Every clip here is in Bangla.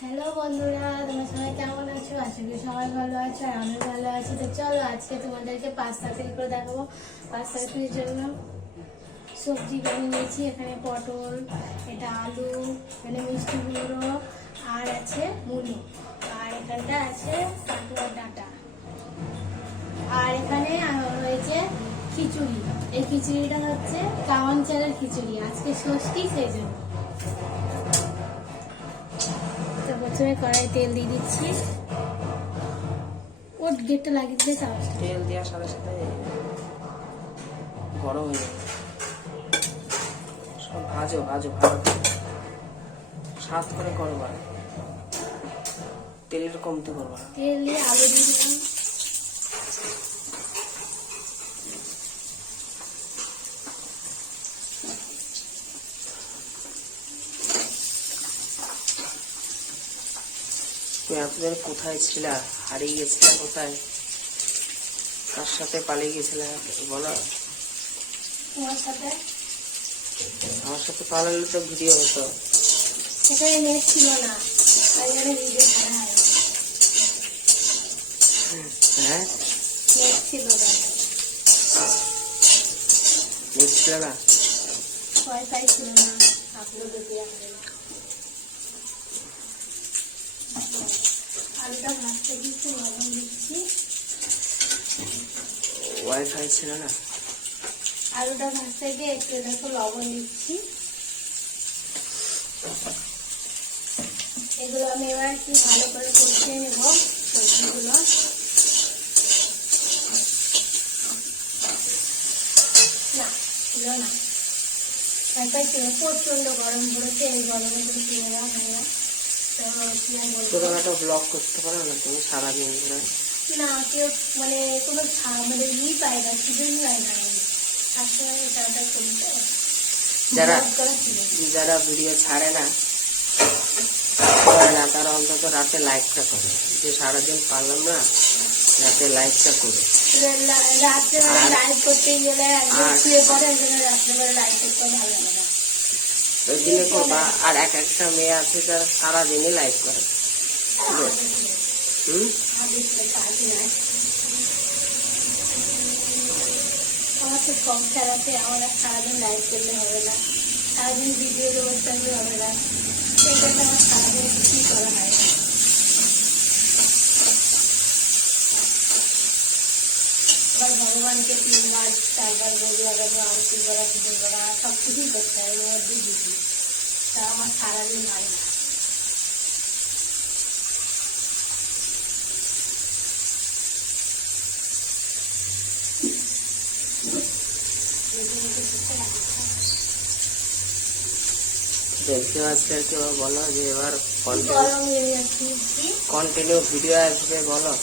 হ্যালো বন্ধুরা, তোমরা সবাই কেমন আছো? আশা করি সবাই ভালো আছো আর আমি ভালো আছি। তো চলো আজকে তোমাদেরকে পাস্তা তৈরি করে দেখাবো। পাস্তা তৈরির জন্য সবজি আমি নিয়েছি। এখানে পটল, এটা আলু, এখানে মিষ্টি কুমড়ো, আর আছে মুলো, আর এখানটা আছে পাটুয়ার ডাঁটা, আর এখানে রয়েছে খিচুড়ি। এই খিচুড়িটা হচ্ছে কাওয়ান চালের খিচুড়ি, আজকে ষষ্ঠী সেই জন্য। তো প্রথমে কড়াই তেল দিয়ে দিচ্ছি। ওর গেটটা লাগিয়ে দিলে তেল দেওয়ার সাথে সাথে গরম হয়ে যাবে। সব ভাজো ভাজো ভালো সাত করে করো, তেলের কমতে করবা। তেল দিয়ে আলু দিয়ে দিলাম। তুমি এতদিন কোথায় ছিলা? হারিয়ে গেছিলা কোথায়? কার সাথে পালিয়ে গেছিলা বলো? তোমার সাথে। আমার সাথে পালালে তো ভিডিও হতো। সেখানে নেট ছিল না, তাই জন্য ভিডিও ছাড়া হয়। হ্যাঁ, নেট ছিল না, নেট ছিল না, ওয়াইফাই ছিল না। আপলোড দিয়ে আলুটা ভাজতে দিচ্ছি, লবণ দিচ্ছি। ওয়াইফাই ছিল না। আলুটা ভাজতে গিয়ে একটু দেখো লবণ দিচ্ছি। এগুলো আমি এবার একটু ভালো করে কষিয়ে নেব সবজিগুলো। না ছিল না, ওয়াইফাই ছিল। প্রচন্ড গরম পড়েছে, এই গরমে তুমি কিনে দেওয়া হয় না। তো কি আর বলবো, ছোটখাটো ব্লগ করতে পারো না তুমি সারাদিন ধরে? না কেউ মানে কোনো মানে ই পায় না, সুযোগ পায় না। সবসময় এটা ওটা করি তো। যারা ভিডিও ছাড়ে না তারা অন্তত রাতে লাইকটা করে, যে সারাদিন পারলাম না রাতে লাইকটা করে। রাত্রেবেলা লাইভ করতে গেলে শুয়ে পড়ে, রাত্রেবেলা লাইভ করতে ভালো লাগে না। ওই দিনে করবা। আর একটা মেয়ে আছে যারা সারাদিনই লাইভ করে। আমার তো সংসার আছে, আমার সারাদিন লাইভ করলে হবে না, সারাদিন ভিডিও ব্যবস্থা হবে না। সেই জন্য আমার সারাদিন কিছুই করা হয় না। আবার ভগবানকে 3 বার 4 বার বলি, আবার আরতি করা, পুজো করা, সব কিছুই করতে হয়। এর মধ্যেই দিদি, তা আমার সারাদিন হয় না। দেখতে আজকে কেউ বলো যে এবার গরম হয়ে যাচ্ছি। কন্টিনিউ ভিডিও আসবে বলো।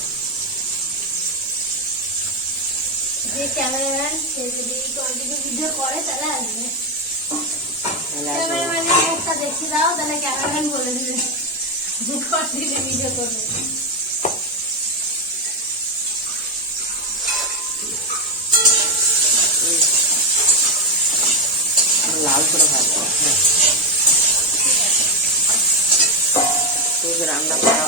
যে ক্যামেরাম্যান সে যদি কন্টিনিউ ভিডিও করে তাহলে আসবে। ক্যামেরাম্যানের মুখটা দেখে দাও, তাহলে ক্যামেরাম্যান বলে দিবে কন্টিনিউ ভিডিও করবে। লাল করে ভাজবো। হ্যাঁ, তুমি রান্না করো?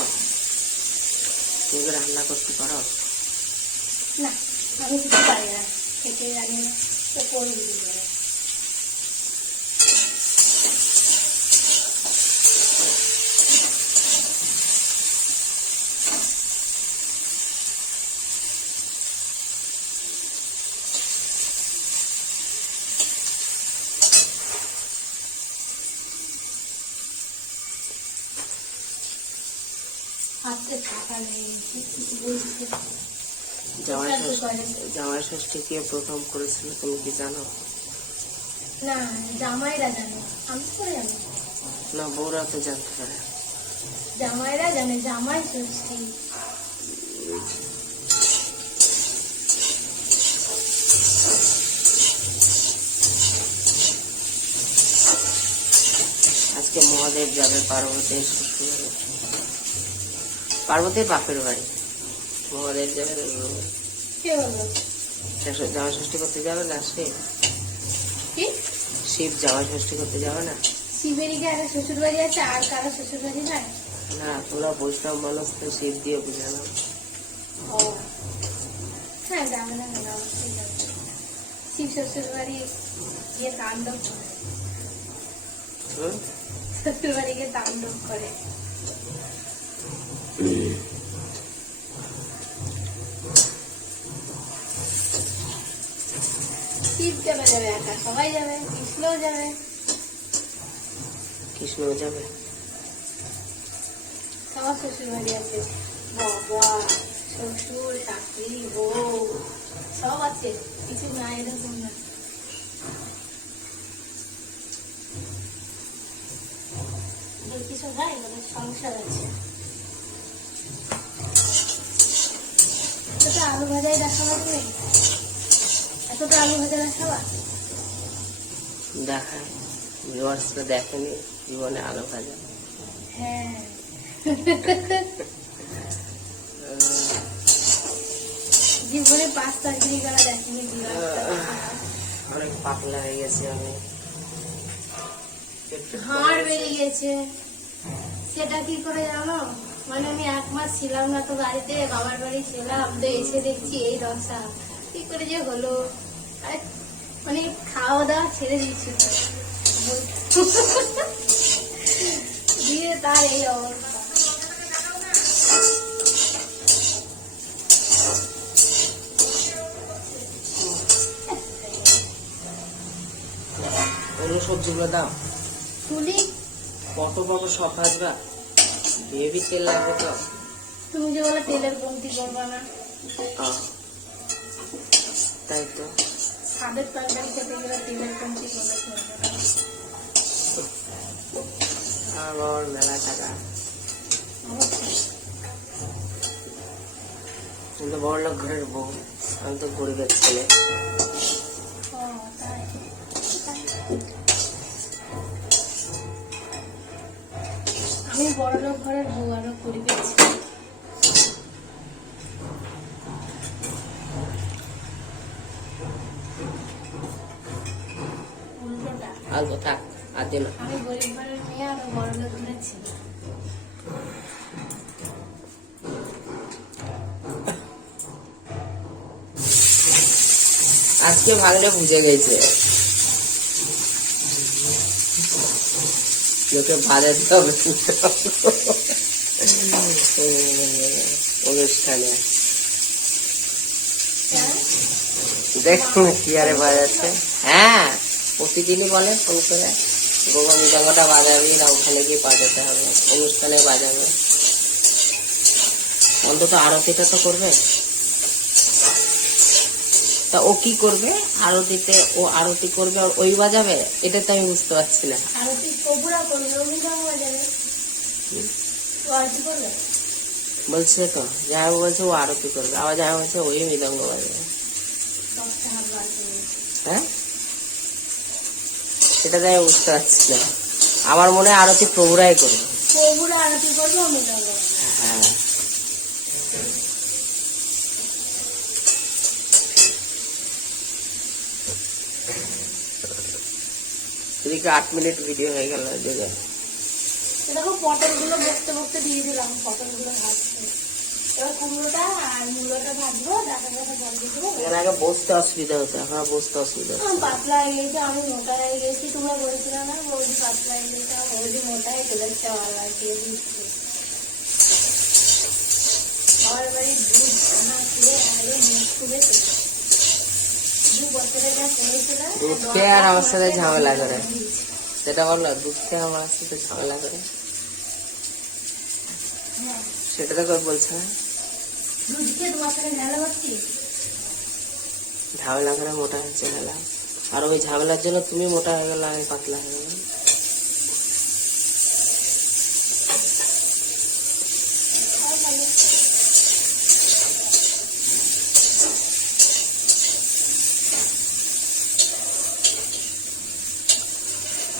তুমি রান্না করতে পারো? না, আমি কিছু পারি না, খেতে জানি না, তো করে দিতে পারে। হাতে টাকা নেই, বুঝতে জামাই ষষ্ঠী কে প্রথম করেছিল তুমি কি জানো? না, জামাইরা জানে, আমি তো জানি। না, বউরা তো জানতে পারে। জামাইরা জানে, জামাই ষষ্ঠী। আজকে মহাদেব যাবে পার্বতীর শ্বশুরবাড়ি, পার্বতীর বাপের বাড়ি। মহাদেব যাবে কে বলবো? জামাই ষষ্ঠী করতে যাবে না? শিব জামাই ষষ্ঠী করতে যাবে না? শিবেরই কি একটা শ্বশুর বাড়ি আছে, আর কারো শ্বশুর বাড়ি নাই? না তোরা বৈষ্ণব মানুষ তো শিব দিয়ে বুঝালাম। ও হ্যাঁ, যাবে না কেন, অবশ্যই যাবে। শিব শ্বশুর বাড়ি গিয়ে তাণ্ডব করে, হুম? শ্বশুর বাড়ি গিয়ে তাণ্ডব করে। শিব যাবে, যাবে একা, সবাই যাবে, কৃষ্ণও যাবে। কৃষ্ণও যাবে? সবার শ্বশুর বাড়ি আছে, বাবা শ্বশুর শাশুড়ি বউ সব আছে, কিছু না এরকম না। কিছু নাই, ওদের সংসার আছে। এতটা আলু ভাজাই দেখাবা তুমি, এতটা আলু ভাজা দেখাবা। দেখায় ভিউয়ার্সরা দেখেনি জীবনে আলু ভাজা। হ্যাঁ, জীবনে 5 তরকারি করা দেখেনি অনেক পাতলা হয়ে গেছে আমি, হাড় বেরিয়ে গেছে। সেটা কি করে জানো, মানে আমি 1 মাস ছিলাম না তো বাড়িতে, বাবার বাড়ি ছিলাম, তো এসে দেখছি এই দশা, কি করে যে হলো। আরে মানে খাওয়া দাওয়া ছেড়ে দিচ্ছিল দিয়ে তার এই অবস্থা। অন্য সবজিগুলো দাম তুলি, কত পাবো সব ভাজবা, বেবি তেল লাগবে তো। তুমি যে বলে তেলের কমতি করবা না, আহ, তাই তো। স্বাদের তরকারি খেতে গেলে তেলের কমতি করলে চলবে না। আমার মেলা টাকা, অবশ্যই। তুমি তো বড় লোক ঘরের বউ, আমি তো গরিবের ছেলে। ও, তাই। আমি বড়লোক ঘরের বউ, আরো গরিবের ছেলে। উল্টোটা, আসবো থাক, আর দিন আমি গরিব ঘরের মেয়ে, আরো বড়লোক ঘরের ছেলে। আজকে ভাগলে বুঝে গেছে লোকে বাজাতে হবে অনুষ্ঠানে। দেখুন কি আরে বাজাচ্ছে। হ্যাঁ, প্রতিদিনই বলে ফোন করে গোগা মিটাঙ্গাটা বাজাবি না, ওখানে গিয়ে বাজাতে হবে, অনুষ্ঠানে বাজাবে। অন্তত আরতিটা তো করবে। তা ও কি করবে আরতিতে? ও আরতি করবে আর ওই বাজাবে, এটা তো আমি বুঝতে পারছি না। আরতি কবুরা করবে, অমিতাভ বাজাবে, ও আরতি করবে। বলছে তো জামাই বলছে ও আরতি করবে, আবার জামাই বলছে ওই মৃদঙ্গ বাজাবে। দশটা হাত বার করে। হ্যাঁ, সেটা তো আমি বুঝতে পারছি না। আমার মনে হয় আরতি প্রভুরাই করবে। কবুরা আরতি করবে, অমিতাভ বাজাবে। হ্যাঁ, এদিকে 8 মিনিট ভিডিও হয়ে গেল। দেখো পটলগুলো বসতে বসতে দিয়ে দিলাম, পটলগুলো ভাজতে। এবার কুমড়োটা আর মূলোটা ভাজবো, ডাটা ডাটা জল দিয়ে দেবো। এর আগে বসতে অসুবিধা হতো, এখন আর বসতে অসুবিধা হচ্ছে। আমি পাতলা হয়ে গেছি, আমি মোটা হয়ে গেছি। তোমরা বলেছিল না বৌদি পাতলা হয়ে গেছে, বৌদি মোটা হয়ে চলে এসছে আমার বাড়িতে। আমার বাড়ির দুধ না খেয়ে আগে মুখ খুলে 2 বছরের যা খেয়েছিল, দুধ খেয়ে আর আমার সাথে ঝামেলা করে, সেটা বললো। দুধ খেয়ে আমার সাথে ঝামেলা করে, হ্যাঁ সেটা তো কেউ বলছে না। দুধ খেয়ে তোমার সাথে ঝামেলা করছি। ঝামেলা করে মোটা হচ্ছে গেলাম, আর ওই ঝামেলার জন্য তুমি মোটা হয়ে গেল, আমি পাতলা হয়ে গেলাম।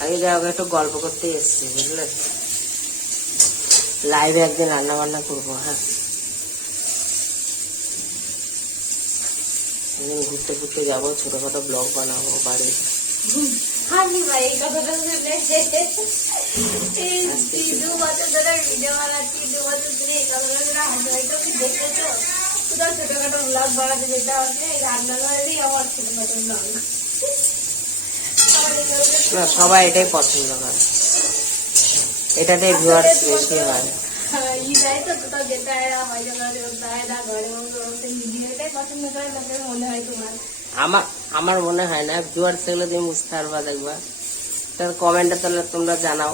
আগে যা একটু গল্প করতে এসছি, বুঝলে। লাইভে একদিন রান্না বান্না করবো। হ্যাঁ, একদিন ঘুরতে ঘুরতে যাবো, ছোটখাটো ব্লগ বানাবো বাড়ির। হাসি ভাই এই কথাটা শুনে। এই 2 বছর ধরে ভিডিও বানাচ্ছি, 2 বছর ধরে এই কথাটা শুনে হাসি ভাই। তো দেখেছো কোথাও ছোটখাটো ব্লগ বানাতে যেতে হবে, রান্না বাড়ি আমার ছোটখাটো ব্লগ। না, সবাই এটাই পছন্দ করে, এটাতেই ভিউয়ার্স বেশি হয়। ইদাই তো কোথাও যেতে হয় না, মজা করে করতে হয় না, ঘরে বসে ভিডিওটাই পছন্দ করে তাদের মনে হয় তোমার। আমার মনে হয় না ভিউয়ার্স এগুলো তুমি বুঝতে পারবা, দেখবা তার কমেন্টে তাহলে তোমরা জানাও,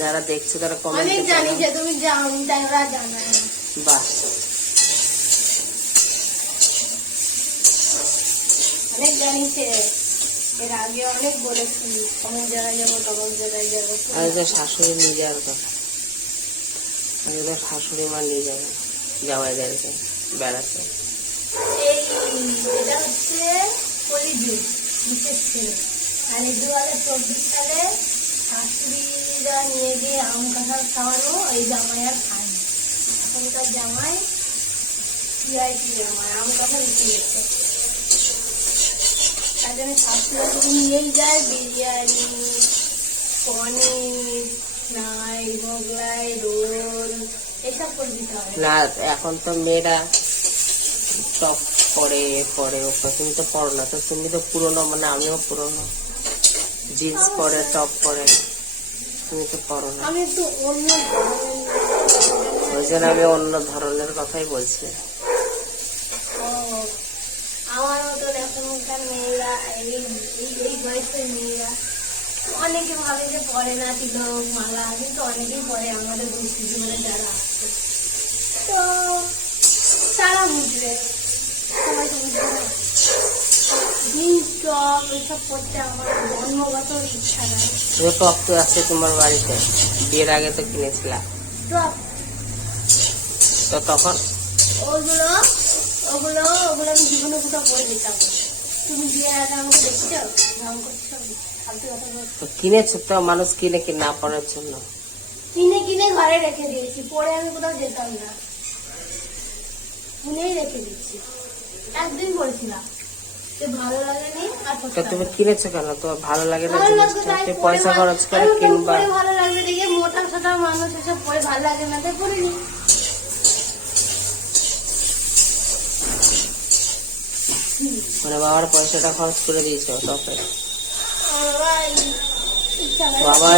যারা দেখছো তারা অনেক কমেন্টে জানি যে তুমি জানো, তারা জানায় না। বাহ, অনেক জানিছে, এর আগে অনেক বলেছি অমুক জায়গায় যাবো তমুক জায়গায় যাবো। আগে তো শাশুড়ি নিয়ে যাওয়ার কথা, আগে তো শাশুড়ি মা নিয়ে যাবে জামাইদেরকে বেড়াতে। এই এটা হচ্ছে কলিযুগ, বিশেষ করে আর এই 2024 সালে শাশুড়িরা নিয়ে গিয়ে আম কাঁঠাল খাওয়ানো, এই জামাই আর খায় না। এখনকার জামাই VIP জামাই, আম কাঁঠাল খেয়েছে। তার জন্য শাশুড়িরা যদি নিয়েই যায় বিরিয়ানি, পনির, নাই মোগলাই, রোল এসব করে দিতে হবে। না, এখন তো মেয়েরা টপ পরে ওপরে, তুমি তো পড়ো না, তো তুমি তো পুরোনো, মানে আমিও পুরোনো, জিন্স পরে টপ পরে, তুমি তো পড়ো না। আমি একটু অন্য ওই জন্য আমি অন্য ধরনের কথাই বলছি। ও, আমার মতন এখনকার মেয়েরা, এই বয়সের মেয়েরা অনেকে ভাবে যে পরে না তিলক মালা, কিন্তু অনেকেই পরে আমাদের দুষ্টি জীবনে যারা আসছে, তো তারা বুঝবে, সবাই তো বুঝবে না। জিন্স টপ এসব পড়তে আমার জন্মগত ইচ্ছা নাই। তুমি টপ তো আছে তোমার বাড়িতে, বিয়ের আগে তো কিনেছিলা, টপ তো তখন ওগুলো ওগুলো ওগুলো আমি জীবনে কোথাও পরে দিতাম না। তুমি বিয়ের আগে আমাকে দেখছো ঢং করছো, ফালতু কথা বলছো। তো কিনেছো তো, মানুষ কিনে কি না পড়ার জন্য। কিনে কিনে ঘরে রেখে দিয়েছি, পরে আমি কোথাও যেতাম না, কিনেই রেখে দিচ্ছি। একদিন পরেছিলাম, যে ভালো লাগেনি আর তো পরতাম তুমি না। কিনেছো কেন, তো ভালো লাগে না ভালো লাগতো জিনিসটা, তাই তুমি পরে পয়সা খরচ করে আমি কিনবা। পরে ভালো লাগবে দেখে, মোটা সোটা মানুষ এসব পরে ভালো লাগে না তাই পরিনি। মানে বাবার পয়সাটা খরচ করে দিয়েছো টপে। বাবা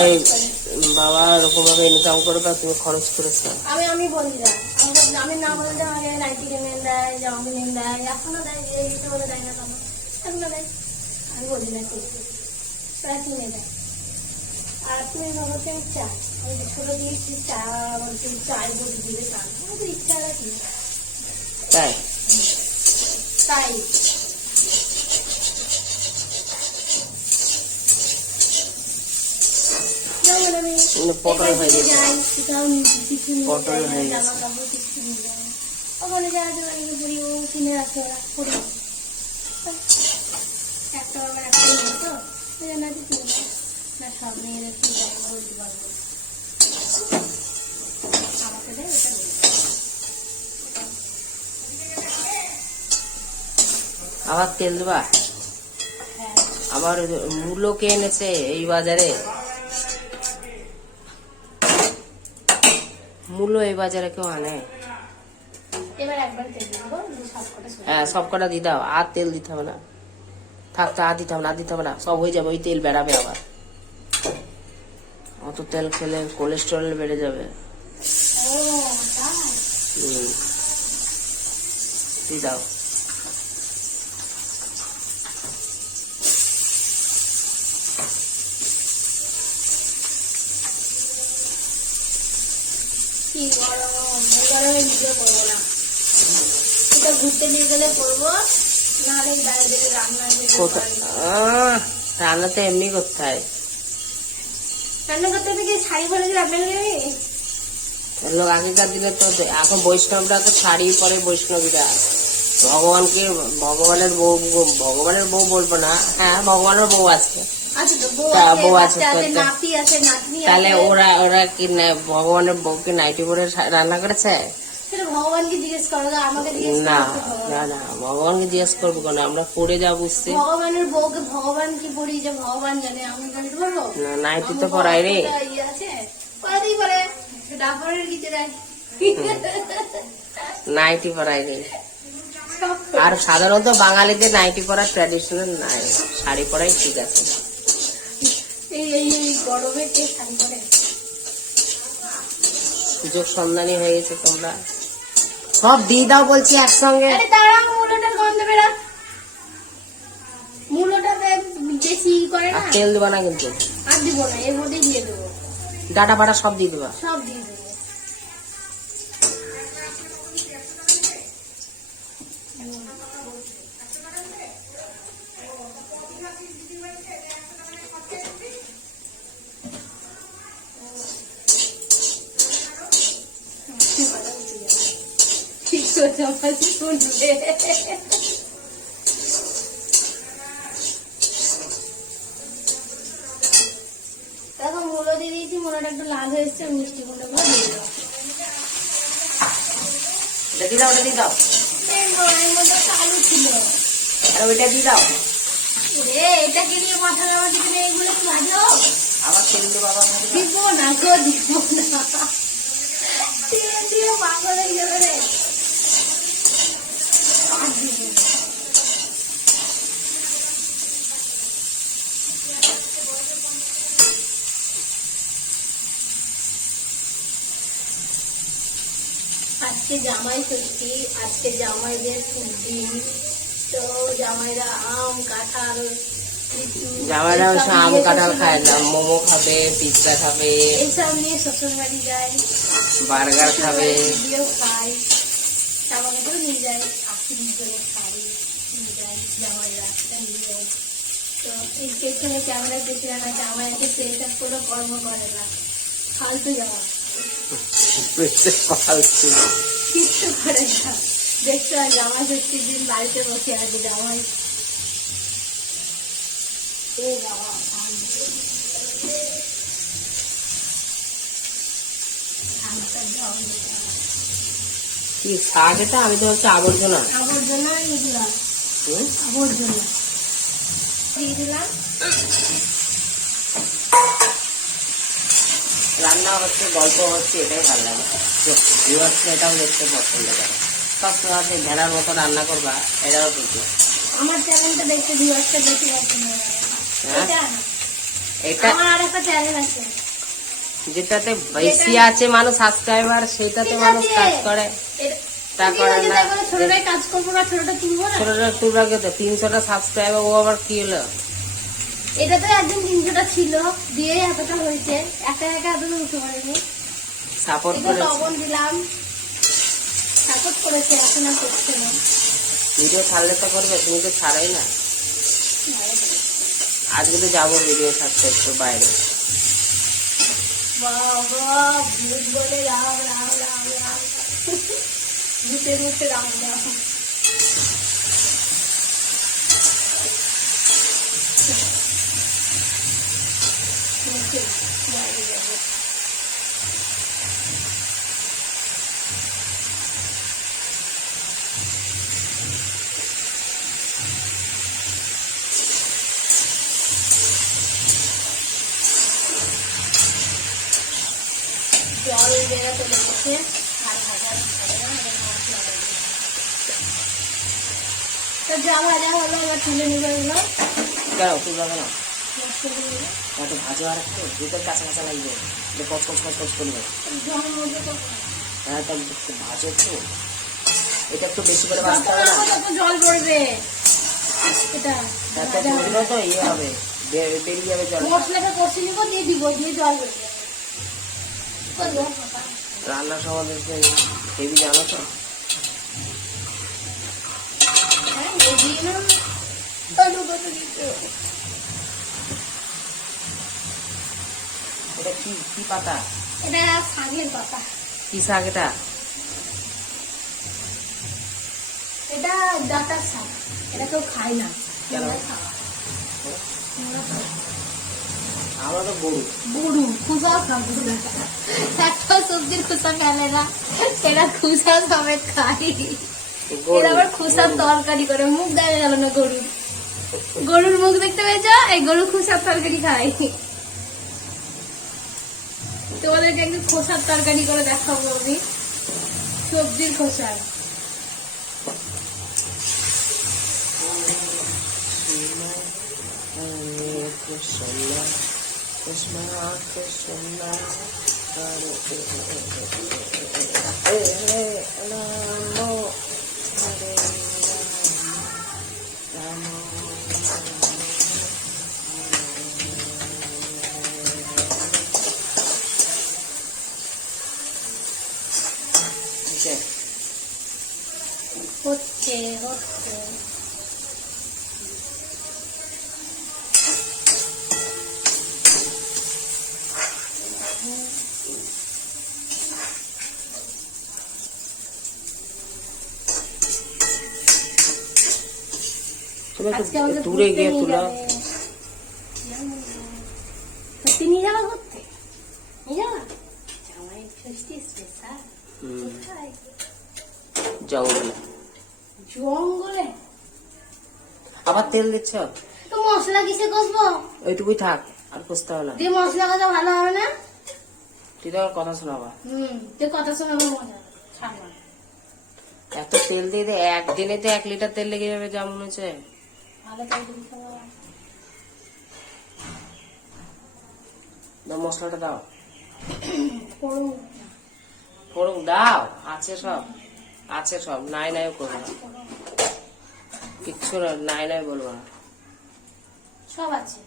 এরকম ভাবে ইনকাম করে তো তুমি খরচ করেছো। আমি বলি না, আমি না বলতে আমাকে নাইটি কিনে দেয়, জামা কিনে দেয়, এখনো দেয়, যে এইটা বলে দেয় না কেন, এখনো দেয়। আমি বলি না করতে, প্রায় কিনে দেয়। আর তুমি ভাবছি আমি চাই, আমি যে ছোট দিয়েছি চা, বলছি চাই বলে দিলে চান, আমার তো ইচ্ছাটা কি তাই তাই। যেমন আমি পটল হয়ে গেছে, যাই, কোথাও কিছু নিয়ে পটল যাই, হয়ে জামা গেছে। কাপড় কিছু নিয়ে যাই, ওখানে যারা দোকানে ঘুরি ও কিনে রাখে, ওরা পরে একটা আমার একটা মেয়ে তো, ওই জন্য আর কিনে দেয় না। সব মেয়েরা কি যায় বলতে পারবো, আমাকে দেয় ওটা নেই। আবার তেল দেবা। হ্যাঁ, আমার মূল্য কে এনেছে এই বাজারে, মূল্য এই বাজারে কেউ আনে। এবার একবার তেল দেবো, সব কটা হ্যাঁ, সব কটা দিয়ে দাও, আর তেল দিতে হবে না, থাকতে আর দিতে হবে না, আর দিতে হবে না, সব হয়ে যাবে, ওই তেল বেড়াবে আবার। অত তেল খেলে কোলেস্টেরল বেড়ে যাবে। ও তাই, দিয়ে দাও। কি গরম, এই গরমে ভিডিও করবো না, এটা ঘুরতে নিয়ে গেলে করবো, নাহলে বাইরে থেকে রান্না যেতে কোথায় রান্না তো এমনি করতে হয়, রান্না করতে হবে কি শাড়ি পরে কি রান্না করবি? লোক আগেকার দিনে তো, এখন বৈষ্ণবরা তো শাড়ি পরে, বৈষ্ণবীরা ভগবানকে, ভগবানের বউ বলবো না, হ্যাঁ ভগবানের বউ আছে, আচ্ছা তো বউ তা আছে, বউ আছে, বাচ্চা আছে, তো- নাতি আছে, নাতনি তাহলে আছে, ওরা কি ভগবানের বউকে নাইটি পরে রান্না করেছে? সেটা ভগবানকে জিজ্ঞেস করো, আমাকে জিজ্ঞেস না করো। না না, ভগবানকে জিজ্ঞেস করবো কেন, আমরা পড়ে যা বুঝতে। ভগবানের বউকে ভগবান কি পড়ি যে ভগবান জানে, আমি জানতে পারবো? না, নাইটি তো পড়াই রে। ইয়ে আছে পড়াতেই পারে, ডাক্তারের কিছু নাই। নাইটি পরাই রে। আর সাধারণত বাঙালিদের নাইটি পরা ট্র্যাডিশনাল নাই, শাড়ি পরাই ঠিক আছে। এই এই এই গরমে কে শাড়ি পরে? সুযোগ সন্ধানী হয়ে গেছে তোমরা। সব দিয়ে দাও বলছি একসঙ্গে। আরে তারা মূলোটার গন্ধ বেরা, মূলোটাতে বেশি করে আর না। তেল দেবা না কিন্তু, আর দিব না, এর মধ্যেই দিয়ে দেবো, ডাটা ফাটা সব দিয়ে দেবা। সব দিয়ে দেবো। ঠিক আছে, আমার শুনবে। দেখো মূলো দিয়ে দিয়েছি, মূলোটা একটু লাল হয়েছে, মিষ্টি গুঁড়ো গুলো দিয়ে দেবো। এটা দিয়ে দাও, ওটা দিয়ে দাও, এই গরমের মধ্যে একটা আলু ছিল। আর ওইটা দিয়ে দাও। ওরে, এটাকে নিয়ে মাথা ঘামাতে গেলে এগুলো কি ভাজো? আবার তেল দেবো, আবার ভাজবা। দিব না গো, দিব না। তেল দিয়ে পাগল হয়ে যাবে রে। আর দিব না। আজকে জামাই ষষ্ঠী, আজকে জামাইদের দিন, তো জামাইরা আম কাঁঠাল লিচু জামাইরা এসব আম নিয়ে কাঁঠাল শ্বশুর খায় বাড়ি না, যায়। মোমো খাবে, পিৎজা খাবে, এইসব নিয়ে শ্বশুর বাড়ি যায়, বার্গার খাবে। দিয়েও খাই, জামাইদেরও নিয়ে যায়, আশীর্বাদ করে খাই, নিয়ে যায় জামাইরা, সেটা নিয়ে যায়। তো এই পেছনে ক্যামেরার পেছনে না, জামাইকে সেসব কোনো কর্ম করে না, ফালতু জামা, ফালতু। কিচ্ছু করে না। দেখছো আর জামাই ষষ্ঠীর দিন বাড়িতে বসে আছে জামাই, এ বাবা, কি শাক এটা? আমি তো হচ্ছে আবর্জনা। আবর্জনা এগুলা, হুম? আবর্জনা দিয়ে দিলাম। রান্না হচ্ছে, গল্প হচ্ছে, এটাই ভালো লাগে। ভিউয়ার্সরা এটাও দেখতে পছন্দ করে। সব সময় ভেড়ার মতো রান্না করবা, এটাও ঠিক। আমার চ্যানেলটা দেখতে ভিউয়ার্সটা বেশি পছন্দ করে। হ্যাঁ? এটা এটা আমার আর একটা চ্যানেল আছে, যেটাতে বেশি আছে মানুষ সাবস্ক্রাইবার, সেটাতে মানুষ কাজ করে। তা করে না। ছোটটাই কাজ করবো না, ছোটটা তুলবো না। ছোটটা তুলবা কে? 300টা সাবস্ক্রাইবার, ও আবার কি হলো? এটা তো একদিন 300টা ছিল, দিয়ে এতটা হয়েছে, একা একা এতটা উঠে পারেনি। সাপোর্ট একটু করেছে, লবণ দিলাম, সাপোর্ট করেছে, এখন আর করছে না। ভিডিও ছাড়লে তো করবে, তুমি তো ছাড়াই না। আজকে তো যাবো ভিডিও ছাড়তে একটু বাইরে। বাবা, ভূত বলে রাম রাম রাম রাম, ভূতের মুখে রাম রাম। বাইরে যাবো। জল বেরোতে লেগেছে, আর ভাজা হবে না, এবার মশলা দেবো। তো যা ভাজা হলো, এবার তুলে নেবে এগুলো, কেন তুলবা কেন? মশলা দিয়ে দেবো। একটু ভাজো, আর একটু দুধের কাঁচা কাঁচা লাগবে, কচকচ কচকচ করবে। জলের মধ্যে তো হ্যাঁ, তো একটু ভাজো একটু, এটা একটু বেশি করে ভাজতে হবে না। যত জল পড়বে, এটা এত ভাজা হবে। জলও তো ইয়ে হবে, বেরিয়ে যাবে জল। মশলাটা কষে নিব, দিয়ে দিব, দিয়ে জল বেরিয়ে যাবে। করবো। রান্নার সম্বন্ধে হেভি জানো তো? হ্যাঁ, এই দিয়ে না, আলু কত দিতে হবে। এটা কি কি পাতা? এটা শাকের পাতা, কি শাক এটা? এটা ডাটার শাক, এটা কেউ খায় না। কেন? আমরা খাই। আমরা খাই। আমরা তো গরু। গরু খুব খাবো, একটা সবজির খোসা ফেলে না, এরা খোসা সমেত খায়। এরা আবার খোসার তরকারি করে, মুখ দেখা গেল না গরুর, গরুর মুখ দেখতে পেয়েছ, এই গরুর খোসার তরকারি খায়। তোমাদেরকে একদিন খোসার তরকারি করে দেখাবো আমি, সবজির খোসার। হচ্ছে হচ্ছে আজকে আমাকে দূরে গিয়ে ঘুরতে তুলা। নিয়ে যাবে। সত্যি নিয়ে যাবা ঘুরতে? নিয়ে যাবা? জামাই ষষ্ঠী স্পেশাল। কোথায়? জঙ্গলে। জঙ্গলে? আবার তেল দিচ্ছ? তো মশলা কিসে কষবো? ওইটুকুই থাক, আর কষতে হবে না। দিয়ে মশলা কষা ভালো হবে না? তুই তো আমার কথা শোনাবা। তুই কথা শোনাবো মজা ছাড়বা। এত তেল দিয়ে দে, একদিনে তো 1 লিটার তেল লেগে যাবে যা মনে হচ্ছে। ভালো তরকারি খাবো। দাও মশলাটা দাও, করুন। ফোড়ন দাও, আছে সব, আছে সব, নাই নাই করবো না, কিচ্ছু না, নাই নাই বলবো না। সব আছে,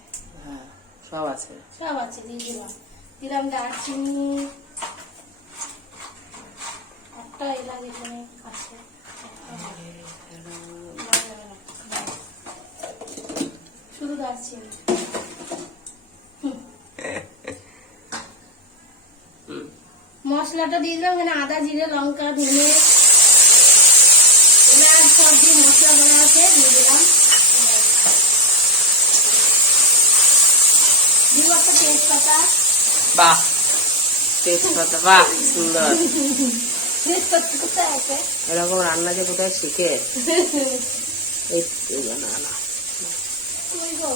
হ্যাঁ সব আছে। সব আছে, দিয়ে দিলাম। দিলাম দারচিনি, একটা এলাচ এখানে আছে, শুধু দারচিনি। মশলাটা দিয়ে দিলাম, এখানে আদা জিরে লঙ্কা ধনে এলাচ সব দিয়ে মশলা বানা আছে, দিয়ে দিলাম। দিব একটা তেজপাতা। বাহ, তেজপাতা, বাহ সুন্দর। তেজপাতা কোথায় আছে? এরকম রান্না যে কোথায় শিখে, এই না না ওই গো,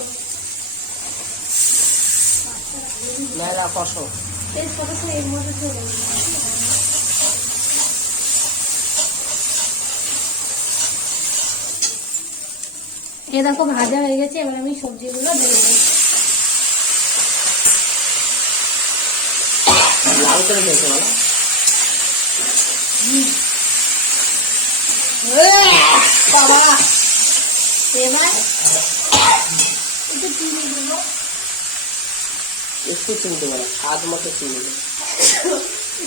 মেলা কষো। তেজপাতা তো এর মধ্যে চলে গেছে। এ দেখো ভাজা হয়ে গেছে, এবার আমি সবজিগুলো দিয়ে দেবো। লাল করে খেয়েছে বলো। বাবা, এবার একটু চিনি দেবো। একটু চিনি দেবো না, স্বাদ মতো চিনি দেবো।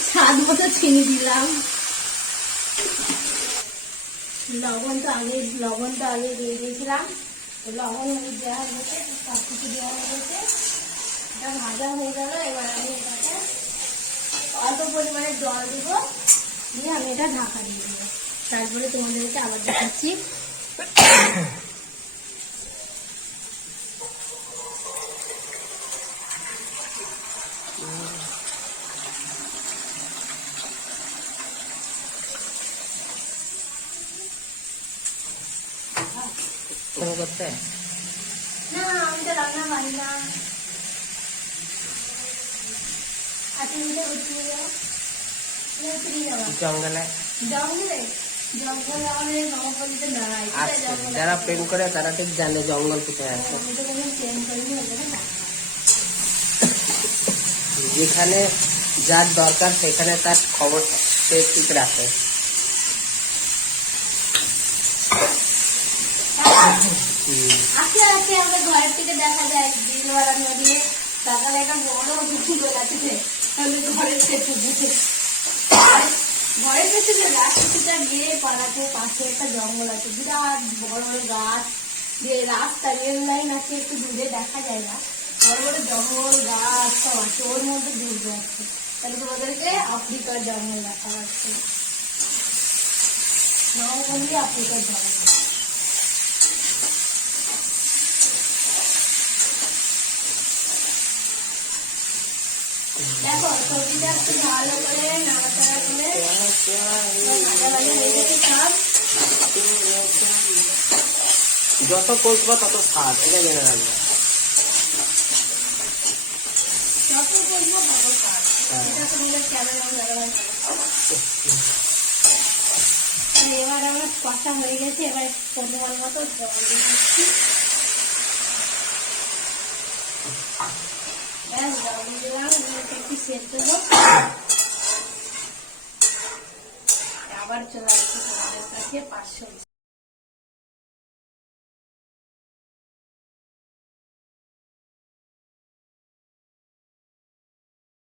স্বাদ মতো চিনি দিলাম। লবণটা আগে দিয়ে দিয়েছিলাম। লবণ হলুদ দেওয়া হয়ে গেছে, সব কিছু দেওয়া হয়ে গেছে, এটা ভাজা হয়ে গেল। এবার আমি এটাকে অল্প পরিমাণে জল দিব, দিয়ে আমি এটা ঢাকা দিয়ে দেবো। তারপরে তোমাদেরকে আবার দেখাচ্ছি। তুমি করতে না, আমি তো রান্না পারি না। আচ্ছা, এটা উঠিয়ে যাও, উঠিয়ে যাওয়া জঙ্গলে জঙ্গলে, জঙ্গলে আমাদের নবপল্লীতে নাই। আছে, যারা প্রেম করে তারা ঠিক জানে জঙ্গল কোথায় আছে। আমি তো কোনো প্রেম করিনি, ওখানে না। যেখানে যার দরকার সেখানে তার খবর সে ঠিক রাখে। আজকে আজকে আমরা ঘরের থেকে দেখা যায় দিনবেলা নদী সকালে একটা বড় দুটি বেলাতে তাহলে ঘরের পেছনে ঘরের পেছনে গাছ কিছুটা গিয়ে পাড়াতে পাশে একটা জঙ্গল আছে, বিরাট বড় বড় গাছ, যে রাস্তা রেল লাইন আছে একটু দূরে দেখা যায় না, বড় বড় জঙ্গল গাছ সব আছে, ওর মধ্যে দূর যাচ্ছে। তাহলে তোমাদেরকে আফ্রিকার জঙ্গল দেখা যাচ্ছে, নবপল্লী আফ্রিকার জঙ্গল। দেখো সবজিটা একটু ভালো করে নাড়াচাড়া করে ভাজা ভাজা হয়ে গেছে সব। যত কষবা তত স্বাদ, এটা জেনে রাখবে। যত করবো তত স্বাদ, এটা তোমাদের ক্যামেরা ব্যবহার করো। এবার আমার কষা হয়ে গেছে, এবার পরিমাণ মতো জল দিয়ে দিচ্ছি। ব্যাস জল দিয়ে দিলাম, একটু সেদ্ধ দেবো। আবার চলে আসছি তোমাদের কাছে 500